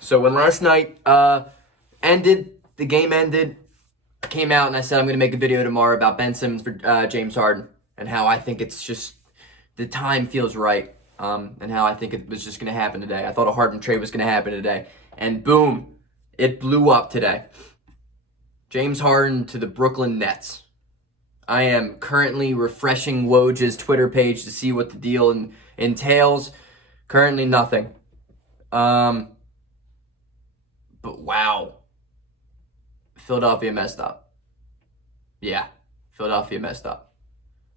So when last night the game ended, I came out and I said I'm going to make a video tomorrow about Ben Simmons for James Harden and how I think it's just the time feels right, and how I think it was just going to happen today. I thought a Harden trade was going to happen today, and boom, it blew up today. James Harden to the Brooklyn Nets. I am currently refreshing Woj's Twitter page to see what the deal entails. Currently nothing. But wow. Philadelphia messed up. Yeah, Philadelphia messed up.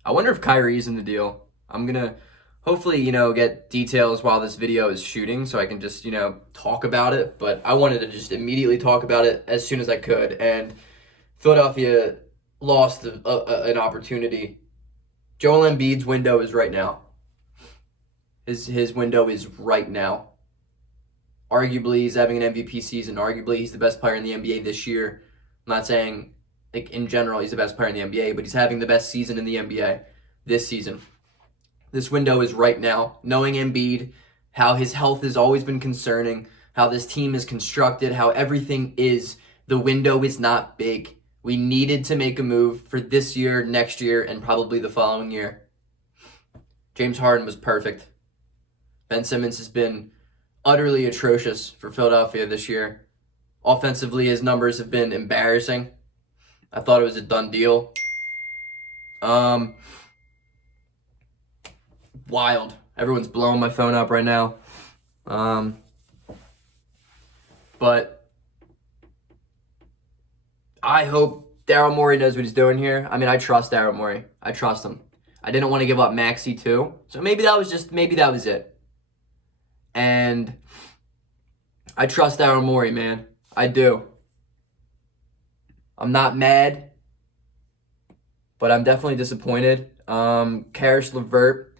I wonder if Kyrie's in the deal. I'm going to hopefully, get details while this video is shooting so I can just, talk about it. But I wanted to just immediately talk about it as soon as I could. And Philadelphia lost an opportunity. Joel Embiid's window is right now. His window is right now. Arguably, he's having an MVP season. Arguably, he's the best player in the NBA this year. I'm not saying, in general, he's the best player in the NBA, but he's having the best season in the NBA this season. This window is right now. Knowing Embiid, how his health has always been concerning, how this team is constructed, how everything is, the window is not big. We needed to make a move for this year, next year, and probably the following year. James Harden was perfect. Ben Simmons has been utterly atrocious for Philadelphia this year. Offensively, his numbers have been embarrassing. I thought it was a done deal. Wild. Everyone's blowing my phone up right now. But I hope Daryl Morey knows what he's doing here. I mean, I trust Daryl Morey. I trust him. I didn't want to give up Maxey too. So maybe that was it. And I trust Daryl Morey, man. I do. I'm not mad, but I'm definitely disappointed. Karis LeVert,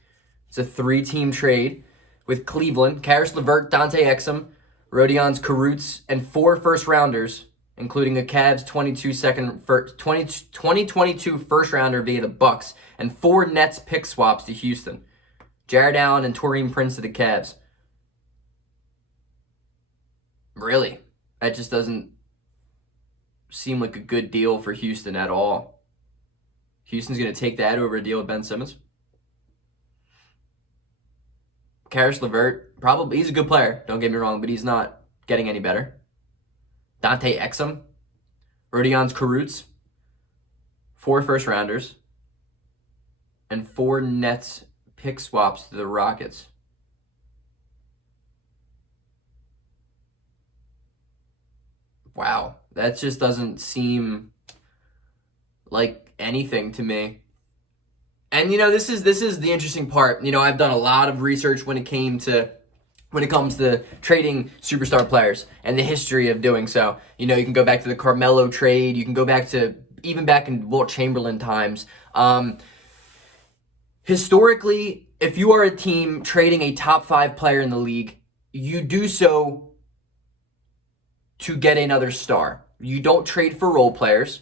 it's a 3-team trade with Cleveland. Karis LeVert, Dante Exum, Rodions Kurucs, and 4 first-rounders, including a Cavs 2022 first-rounder via the Bucks, and 4 Nets pick swaps to Houston. Jared Allen and Taurean Prince to the Cavs. Really? That just doesn't seem like a good deal for Houston at all. Houston's going to take that over a deal with Ben Simmons. Karis LeVert, probably, he's a good player, don't get me wrong, but he's not getting any better. Dante Exum, Rodions Kurucs, 4 first-rounders, and 4 Nets pick swaps to the Rockets. Wow, that just doesn't seem like anything to me. And this is the interesting part. I've done a lot of research when it comes to trading superstar players and the history of doing so. You can go back to the Carmelo trade. You can go back to even back in Wilt Chamberlain times. Historically, if you are a team trading a top 5 player in the league, you do so to get another star. You don't trade for role players.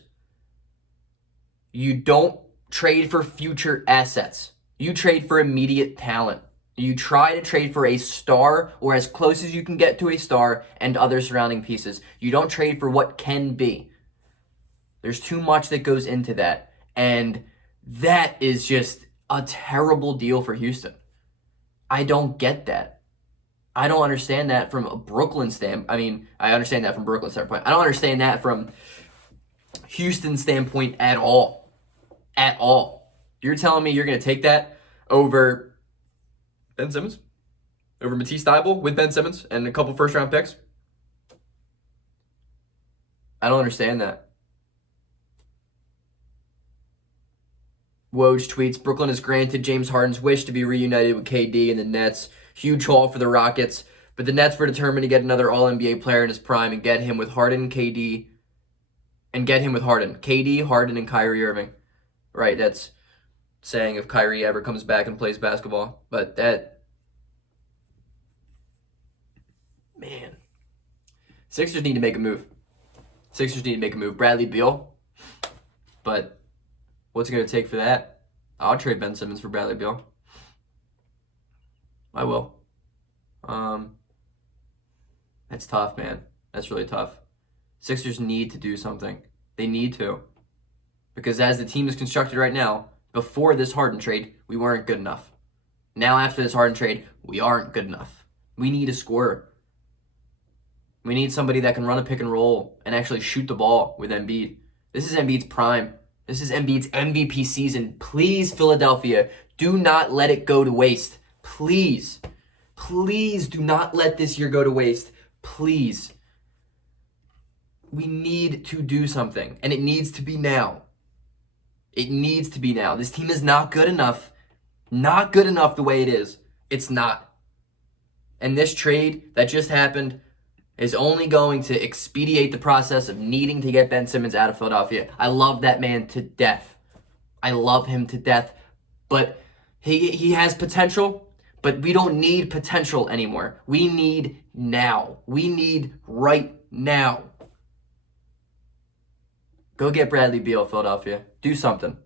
You don't trade for future assets. You trade for immediate talent. You try to trade for a star or as close as you can get to a star and other surrounding pieces. You don't trade for what can be. There's too much that goes into that. And that is just a terrible deal for Houston. I don't get that. I don't understand that from a Brooklyn standpoint. I mean, I understand that from Brooklyn standpoint. I don't understand that from Houston standpoint at all. At all. You're telling me you're going to take that over Ben Simmons? Over Matisse Thybulle with Ben Simmons and a couple first-round picks? I don't understand that. Woj tweets, Brooklyn has granted James Harden's wish to be reunited with KD and the Nets. Huge haul for the Rockets. But the Nets were determined to get another All-NBA player in his prime and get him with Harden, KD, KD, Harden, and Kyrie Irving. Right, that's saying if Kyrie ever comes back and plays basketball. But man. Sixers need to make a move. Bradley Beal. But what's it going to take for that? I'll trade Ben Simmons for Bradley Beal. I will. That's tough, man. That's really tough. Sixers need to do something. They need to. Because as the team is constructed right now, before this Harden trade, we weren't good enough. Now after this Harden trade, we aren't good enough. We need a scorer. We need somebody that can run a pick and roll and actually shoot the ball with Embiid. This is Embiid's prime. This is Embiid's MVP season. Please, Philadelphia, do not let it go to waste. Please. Please do not let this year go to waste. Please. We need to do something, and it needs to be now. It needs to be now. This team is not good enough. Not good enough the way it is. It's not. And this trade that just happened is only going to expedite the process of needing to get Ben Simmons out of Philadelphia. I love that man to death. I love him to death. But he has potential, but we don't need potential anymore. We need now. We need right now. Go get Bradley Beal, Philadelphia. Do something.